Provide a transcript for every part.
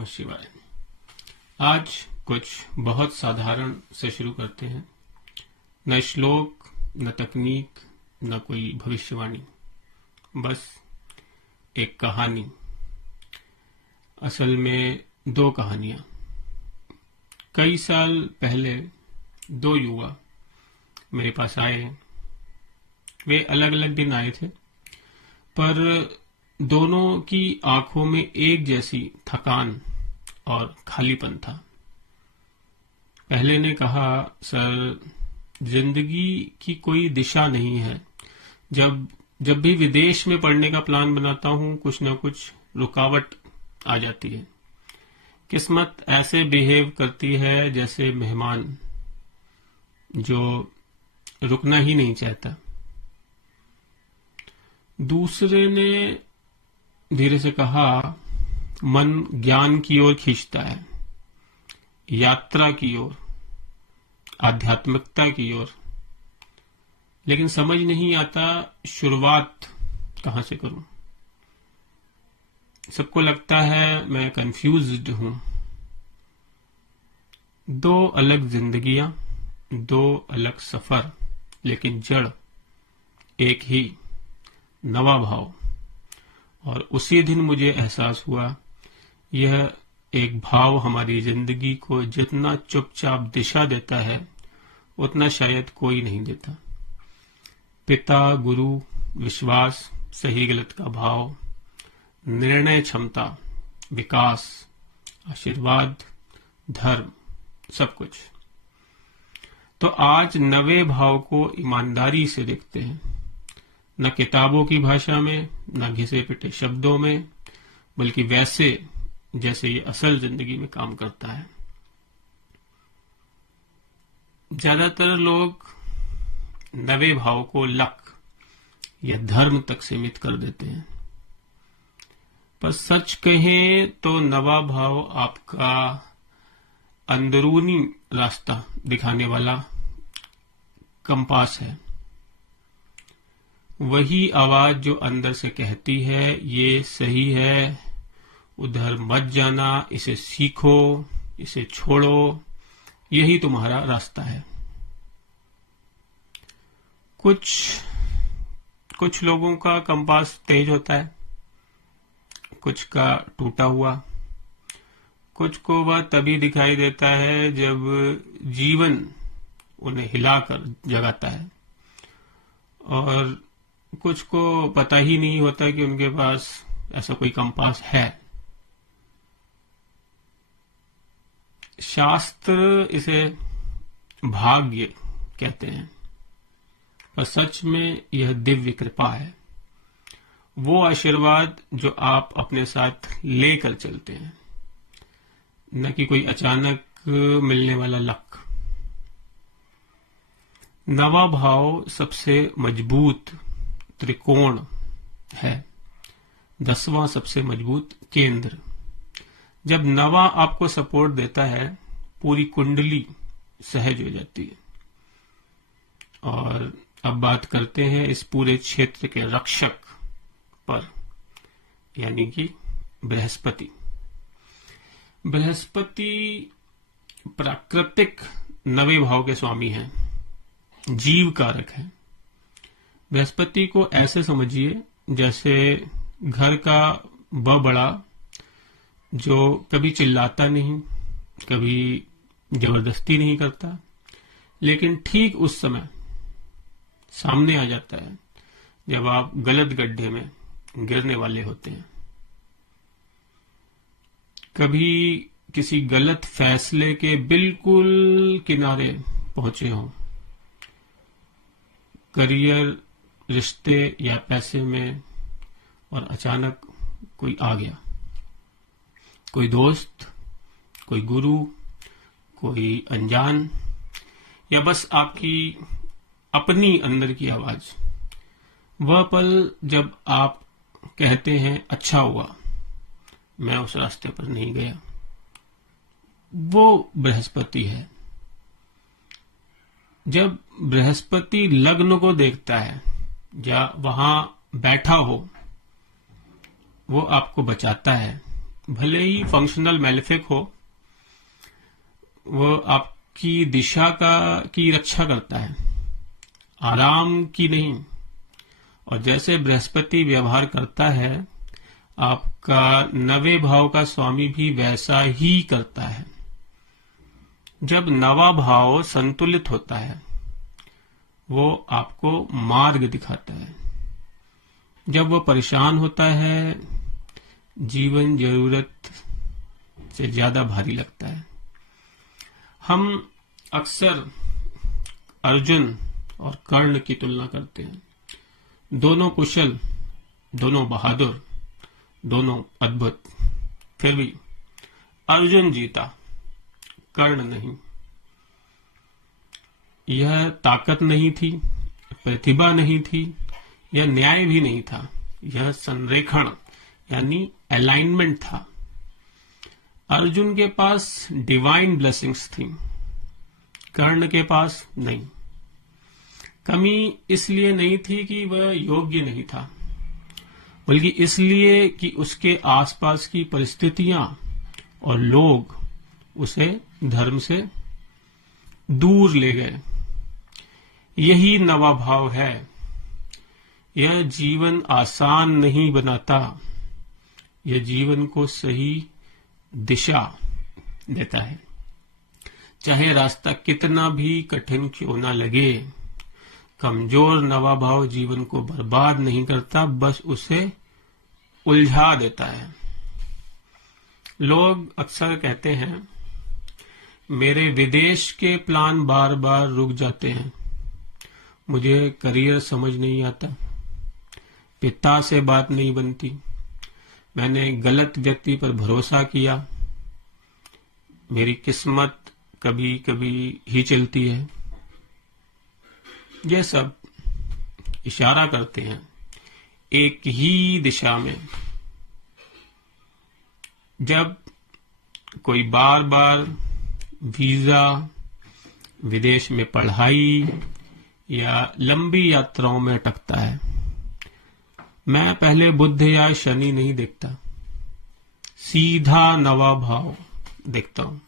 नमः शिवाय। आज कुछ बहुत साधारण से शुरू करते हैं। न श्लोक, न तकनीक, न कोई भविष्यवाणी, बस एक कहानी। असल में दो कहानियां। कई साल पहले दो युवा मेरे पास आए। वे अलग अलग दिन आए थे, पर दोनों की आंखों में एक जैसी थकान और खालीपन था। पहले ने कहा, सर, जिंदगी की कोई दिशा नहीं है। जब भी विदेश में पढ़ने का प्लान बनाता हूं, कुछ न कुछ रुकावट आ जाती है। किस्मत ऐसे बिहेव करती है जैसे मेहमान जो रुकना ही नहीं चाहता। दूसरे ने धीरे से कहा, मन ज्ञान की ओर खींचता है, यात्रा की ओर, आध्यात्मिकता की ओर, लेकिन समझ नहीं आता शुरुआत कहां से करूं। सबको लगता है मैं कंफ्यूज्ड हूं। दो अलग जिंदगियां, दो अलग सफर, लेकिन जड़ एक ही, नवा भाव। और उसी दिन मुझे एहसास हुआ, यह एक भाव हमारी जिंदगी को जितना चुपचाप दिशा देता है, उतना शायद कोई नहीं देता। पिता, गुरु, विश्वास, सही गलत का भाव, निर्णय क्षमता, विकास, आशीर्वाद, धर्म, सब कुछ। तो आज नवे भाव को ईमानदारी से देखते हैं, न किताबों की भाषा में, न घिसे पिटे शब्दों में, बल्कि वैसे जैसे ये असल जिंदगी में काम करता है। ज्यादातर लोग नवे भाव को लक या धर्म तक सीमित कर देते हैं, पर सच कहें तो नवा भाव आपका अंदरूनी रास्ता दिखाने वाला कंपास है। वही आवाज जो अंदर से कहती है, ये सही है, उधर मत जाना, इसे सीखो, इसे छोड़ो, यही तुम्हारा रास्ता है। कुछ लोगों का कंपास तेज होता है, कुछ का टूटा हुआ, कुछ को वह तभी दिखाई देता है जब जीवन उन्हें हिलाकर जगाता है, और कुछ को पता ही नहीं होता कि उनके पास ऐसा कोई कंपास है। शास्त्र इसे भाग्य कहते हैं, पर सच में यह दिव्य कृपा है, वो आशीर्वाद जो आप अपने साथ लेकर चलते हैं, न कि कोई अचानक मिलने वाला लक। नवा भाव सबसे मजबूत त्रिकोण है, 10वां सबसे मजबूत केंद्र। जब नवा आपको सपोर्ट देता है, पूरी कुंडली सहज हो जाती है। और अब बात करते हैं इस पूरे क्षेत्र के रक्षक पर, यानी कि बृहस्पति। बृहस्पति प्राकृतिक नवे भाव के स्वामी हैं, जीव कारक है। बृहस्पति को ऐसे समझिए जैसे घर का वह बड़ा जो कभी चिल्लाता नहीं, कभी जबरदस्ती नहीं करता, लेकिन ठीक उस समय सामने आ जाता है जब आप गलत गड्ढे में गिरने वाले होते हैं। कभी किसी गलत फैसले के बिल्कुल किनारे पहुंचे हों, करियर, रिश्ते या पैसे में, और अचानक कोई आ गया, कोई दोस्त, कोई गुरु, कोई अनजान, या बस आपकी अपनी अंदर की आवाज। वह पल जब आप कहते हैं, अच्छा हुआ मैं उस रास्ते पर नहीं गया, वो बृहस्पति है। जब बृहस्पति लग्न को देखता है या वहां बैठा हो, वो आपको बचाता है, भले ही फंक्शनल मैलेफिक हो, वो आपकी दिशा की रक्षा करता है, आराम की नहीं। और जैसे बृहस्पति व्यवहार करता है, आपका 9वें भाव का स्वामी भी वैसा ही करता है। जब 9वां भाव संतुलित होता है, वो आपको मार्ग दिखाता है। जब वो परेशान होता है, जीवन जरूरत से ज्यादा भारी लगता है। हम अक्सर अर्जुन और कर्ण की तुलना करते हैं। दोनों कुशल, दोनों बहादुर, दोनों अद्भुत। फिर भी अर्जुन जीता, कर्ण नहीं। यह ताकत नहीं थी, प्रतिभा नहीं थी, यह न्याय भी नहीं था, यह संरेखण यानी अलाइनमेंट था। अर्जुन के पास डिवाइन ब्लेसिंग्स थी, कर्ण के पास नहीं। कमी इसलिए नहीं थी कि वह योग्य नहीं था, बल्कि इसलिए कि उसके आसपास की परिस्थितियां और लोग उसे धर्म से दूर ले गए। यही 9वां भाव है। यह जीवन आसान नहीं बनाता, यह जीवन को सही दिशा देता है। चाहे रास्ता कितना भी कठिन क्यों ना लगे, कमजोर 9वां भाव जीवन को बर्बाद नहीं करता, बस उसे उलझा देता है। लोग अक्सर कहते हैं, मेरे विदेश के प्लान बार बार रुक जाते हैं, मुझे करियर समझ नहीं आता, पिता से बात नहीं बनती, मैंने गलत व्यक्ति पर भरोसा किया, मेरी किस्मत कभी कभी ही चलती है। ये सब इशारा करते हैं एक ही दिशा में। जब कोई बार बार वीजा, विदेश में पढ़ाई या लंबी यात्राओं में अटकता है, मैं पहले बुध या शनि नहीं देखता, सीधा 9वां भाव देखता हूं।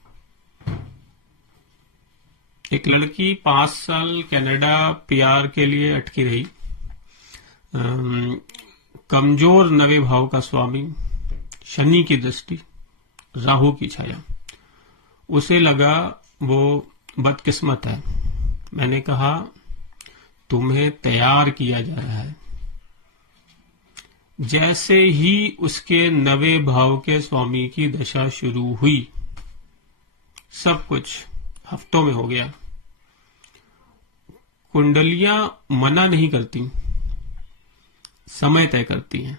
एक लड़की 5 साल कनाडा पीआर के लिए अटकी रही। कमजोर 9वें भाव का स्वामी, शनि की दृष्टि, राहु की छाया। उसे लगा वो बदकिस्मत है। मैंने कहा, तुम्हें तैयार किया जा रहा है। जैसे ही उसके 9वें भाव के स्वामी की दशा शुरू हुई, सब कुछ हफ्तों में हो गया। कुंडलियां मना नहीं करती, समय तय करती हैं।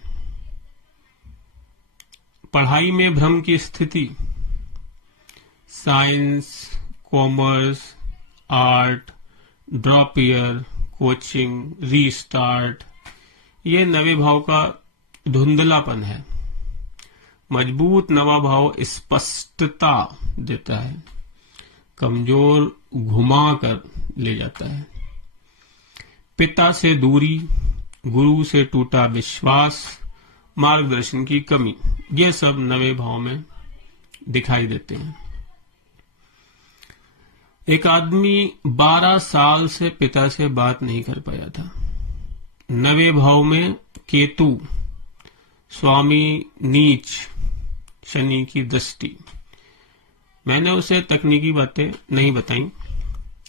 पढ़ाई में भ्रम की स्थिति, science, commerce, art, drop year, coaching, restart, ये 9वें भाव का धुंधलापन है। मजबूत 9वां भाव स्पष्टता देता है, कमजोर घुमा कर ले जाता है। पिता से दूरी, गुरु से टूटा विश्वास, मार्गदर्शन की कमी, ये सब 9वें भाव में दिखाई देते हैं। एक आदमी 12 साल से पिता से बात नहीं कर पाया था। 9वें भाव में केतु, स्वामी नीच, शनि की दृष्टि। मैंने उसे तकनीकी बातें नहीं बताई,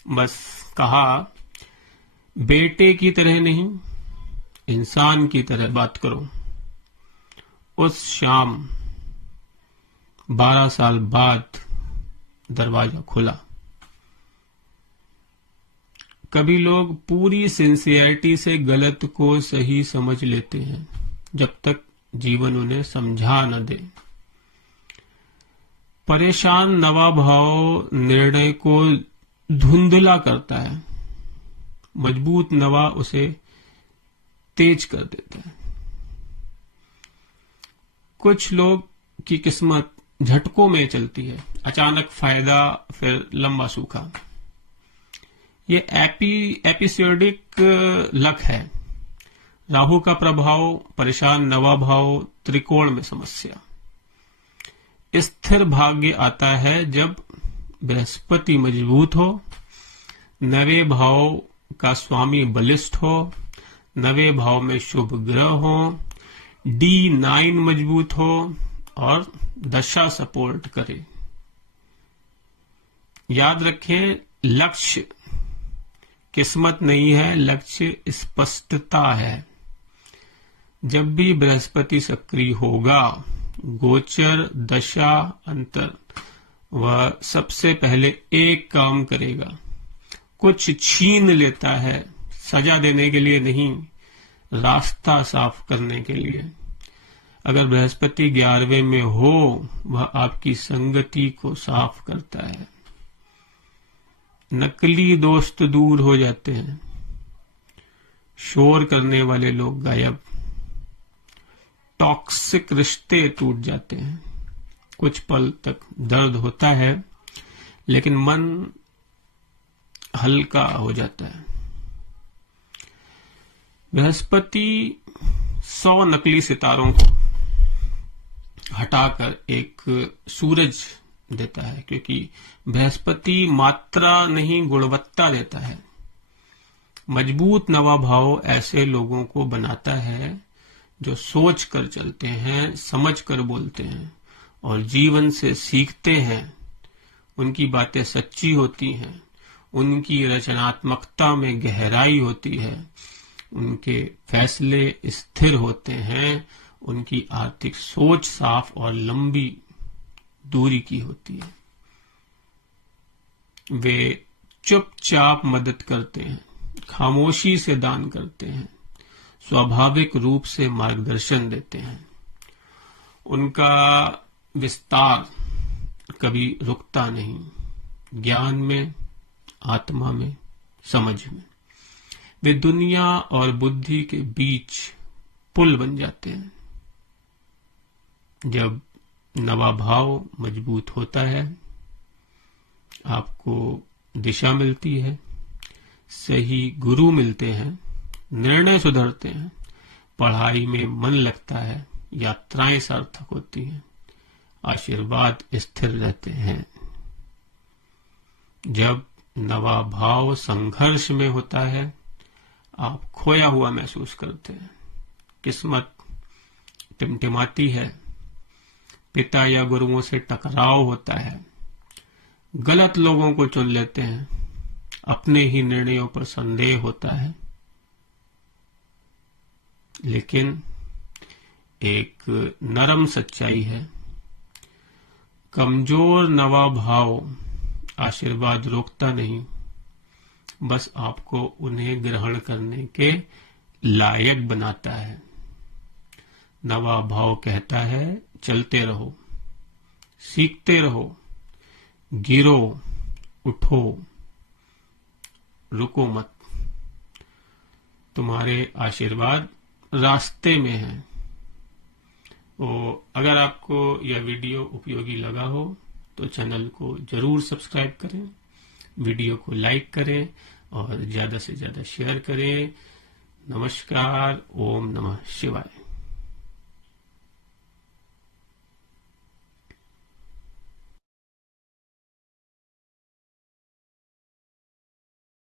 बस कहा, बेटे की तरह नहीं, इंसान की तरह बात करो। उस शाम 12 साल बाद दरवाजा खुला। कभी लोग पूरी सिंसियरिटी से गलत को सही समझ लेते हैं, जब तक जीवन उन्हें समझा न दे। परेशान 9वां भाव निर्णय को धुंधला करता है, मजबूत 9वां उसे तेज कर देता है। कुछ लोग की किस्मत झटकों में चलती है, अचानक फायदा, फिर लंबा सूखा। ये एपिसोडिक लक है। राहु का प्रभाव, परेशान 9वां भाव, त्रिकोण में समस्या। स्थिर भाग्य आता है जब बृहस्पति मजबूत हो, नवे भाव का स्वामी बलिष्ठ हो, नवे भाव में शुभ ग्रह हो, D9 मजबूत हो और दशा सपोर्ट करे। याद रखें, लक्ष्य किस्मत नहीं है, लक्ष्य स्पष्टता है। जब भी बृहस्पति सक्रिय होगा, गोचर, दशा, अंतर, वह सबसे पहले एक काम करेगा, कुछ छीन लेता है, सजा देने के लिए नहीं, रास्ता साफ करने के लिए। अगर बृहस्पति 11वें में हो, वह आपकी संगति को साफ करता है। नकली दोस्त दूर हो जाते हैं, शोर करने वाले लोग गायब, टॉक्सिक रिश्ते टूट जाते हैं। कुछ पल तक दर्द होता है, लेकिन मन हल्का हो जाता है। बृहस्पति 100 नकली सितारों को हटाकर एक सूरज देता है, क्योंकि बृहस्पति मात्रा नहीं गुणवत्ता देता है। मजबूत नवा भाव ऐसे लोगों को बनाता है जो सोच कर चलते हैं, समझ कर बोलते हैं और जीवन से सीखते हैं। उनकी बातें सच्ची होती हैं, उनकी रचनात्मकता में गहराई होती है, उनके फैसले स्थिर होते हैं, उनकी आर्थिक सोच साफ और लंबी दूरी की होती है। वे चुपचाप मदद करते हैं, खामोशी से दान करते हैं, स्वाभाविक रूप से मार्गदर्शन देते हैं। उनका विस्तार कभी रुकता नहीं, ज्ञान में, आत्मा में, समझ में। वे दुनिया और बुद्धि के बीच पुल बन जाते हैं। जब नवा भाव मजबूत होता है, आपको दिशा मिलती है, सही गुरु मिलते हैं, निर्णय सुधरते हैं, पढ़ाई में मन लगता है, यात्राएं सार्थक होती हैं, आशीर्वाद स्थिर रहते हैं। जब नवा भाव संघर्ष में होता है, आप खोया हुआ महसूस करते हैं, किस्मत टिमटिमाती है, पिता या गुरुओं से टकराव होता है, गलत लोगों को चुन लेते हैं, अपने ही निर्णयों पर संदेह होता है। लेकिन एक नरम सच्चाई है, कमजोर नवा भाव आशीर्वाद रोकता नहीं, बस आपको उन्हें ग्रहण करने के लायक बनाता है। नवा भाव कहता है, चलते रहो, सीखते रहो, गिरो, उठो, रुको मत। तुम्हारे आशीर्वाद रास्ते में है। तो अगर आपको यह वीडियो उपयोगी लगा हो तो चैनल को जरूर सब्सक्राइब करें, वीडियो को लाइक करें और ज्यादा से ज्यादा शेयर करें। नमस्कार। ओम नमः शिवाय।